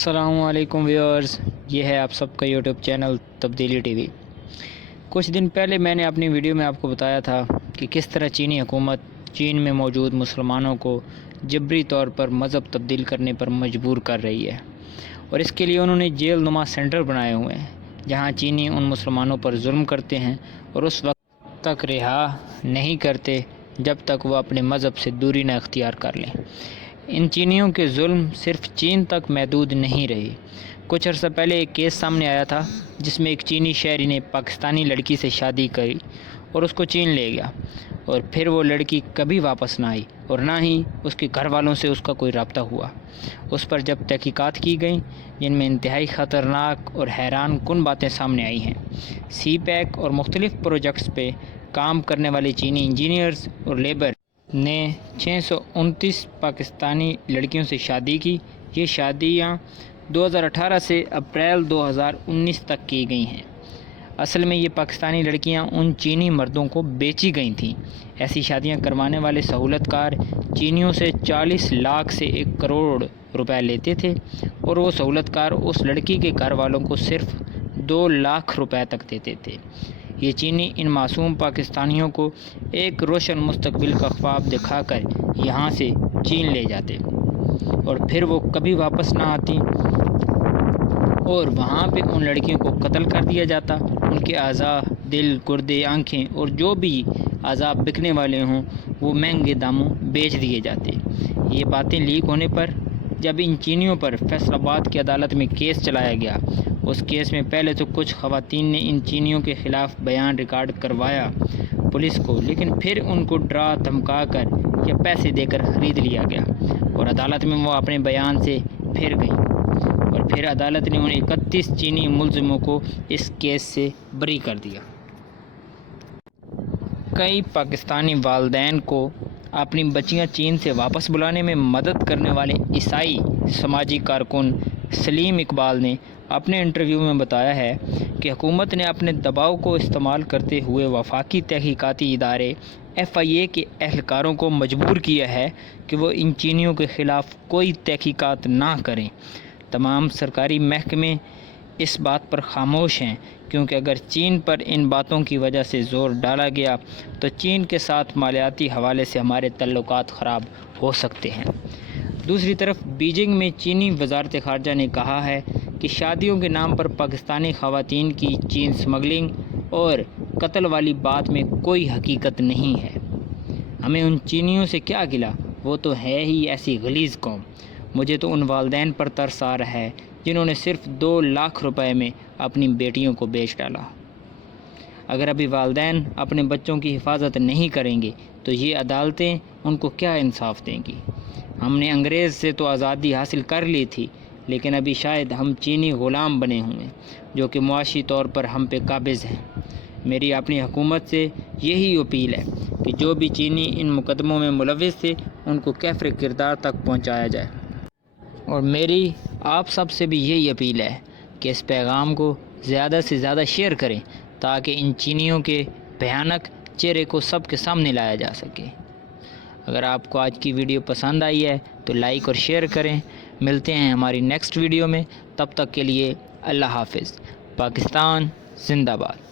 अस्सलाम वालेकुम व्यूअर्स, ये है आप सबका यूट्यूब चैनल तब्दीली टीवी। कुछ दिन पहले मैंने अपनी वीडियो में आपको बताया था कि किस तरह चीनी हुकूमत चीन में मौजूद मुसलमानों को जबरी तौर पर मज़हब तब्दील करने पर मजबूर कर रही है, और इसके लिए उन्होंने जेल नुमा सेंटर बनाए हुए हैं जहां चीनी उन मुसलमानों पर जुल्म करते हैं और उस वक्त तक रिहा नहीं करते जब तक वह अपने मज़हब से दूरी न अख्तियार कर लें। इन चीनियों के जुल्म सिर्फ चीन तक महदूद नहीं रही। कुछ अर्सा पहले एक केस सामने आया था जिसमें एक चीनी शहरी ने पाकिस्तानी लड़की से शादी की और उसको चीन ले गया, और फिर वो लड़की कभी वापस ना आई और ना ही उसके घर वालों से उसका कोई रब्ता हुआ। उस पर जब तहकीकात की गई जिनमें इंतहाई ख़तरनाक और हैरान कुन बातें सामने आई हैं। सी पैक और मुख्तलिफ़ प्रोजेक्ट्स पे काम करने वाले चीनी इंजीनियर्स और लेबर ने 629 पाकिस्तानी लड़कियों से शादी की। ये शादियाँ 2018 से अप्रैल 2019 तक की गई हैं। असल में ये पाकिस्तानी लड़कियां उन चीनी मर्दों को बेची गई थीं। ऐसी शादियां करवाने वाले सहूलतकार चीनियों से 40 लाख से 1 करोड़ रुपए लेते थे, और वो सहूलतकार उस लड़की के घर वालों को सिर्फ 2 लाख रुपए तक देते थे। ये चीनी इन मासूम पाकिस्तानियों को एक रोशन मुस्तकबिल का ख्वाब दिखाकर यहाँ से चीन ले जाते, और फिर वो कभी वापस ना आती, और वहाँ पे उन लड़कियों को कत्ल कर दिया जाता। उनके अज़ा, दिल, गुर्दे, आँखें और जो भी अज़ा बिकने वाले हों वो महंगे दामों बेच दिए जाते। ये बातें लीक होने पर जब इन चीनियों पर फैसलाबाद की अदालत में केस चलाया गया, उस केस में पहले तो कुछ ख़वातीन ने इन चीनियों के ख़िलाफ़ बयान रिकॉर्ड करवाया पुलिस को, लेकिन फिर उनको डरा धमका कर या पैसे देकर ख़रीद लिया गया, और अदालत में वो अपने बयान से फिर गई, और फिर अदालत ने उन 31 चीनी मुलज़िमों को इस केस से बरी कर दिया। कई पाकिस्तानी वालिदैन को अपनी बच्चियां चीन से वापस बुलाने में मदद करने वाले ईसाई समाजी कारकुन सलीम इकबाल ने अपने इंटरव्यू में बताया है कि हुकूमत ने अपने दबाव को इस्तेमाल करते हुए वफाकी तहकीकाती इदारे FIA के एहलकारों को मजबूर किया है कि वो इन चीनियों के ख़िलाफ़ कोई तहकीकात ना करें। तमाम सरकारी महकमे इस बात पर खामोश हैं, क्योंकि अगर चीन पर इन बातों की वजह से ज़ोर डाला गया तो चीन के साथ मालियाती हवाले से हमारे तल्लुकात ख़राब हो सकते हैं। दूसरी तरफ बीजिंग में चीनी वज़ारत ख़ारजा ने कहा है कि शादियों के नाम पर पाकिस्तानी ख़वातीन की चीन स्मगलिंग और कत्ल वाली बात में कोई हकीकत नहीं है। हमें उन चीनियों से क्या गिला, वो तो है ही ऐसी गलीज़ कौम। मुझे तो उन वालिदैन पर तरस आ रहा है जिन्होंने सिर्फ 2 लाख रुपए में अपनी बेटियों को बेच डाला। अगर अभी वालिदैन अपने बच्चों की हिफाजत नहीं करेंगे तो ये अदालतें उनको क्या इंसाफ देंगी। हमने अंग्रेज़ से तो आज़ादी हासिल कर ली थी, लेकिन अभी शायद हम चीनी ग़ुलाम बने हुए जो कि मुआशी तौर पर हम पे काबिज़ हैं। मेरी अपनी हुकूमत से यही अपील है कि जो भी चीनी इन मुकदमों में मुलव्विस थे उनको कैफ़र किरदार तक पहुँचाया जाए, और मेरी आप सब से भी यही अपील है कि इस पैगाम को ज़्यादा से ज़्यादा शेयर करें ताकि इन चीनियों के भयानक चेहरे को सबके सामने लाया जा सके। अगर आपको आज की वीडियो पसंद आई है तो लाइक और शेयर करें। मिलते हैं हमारी नेक्स्ट वीडियो में, तब तक के लिए अल्लाह हाफ़िज़। पाकिस्तान जिंदाबाद।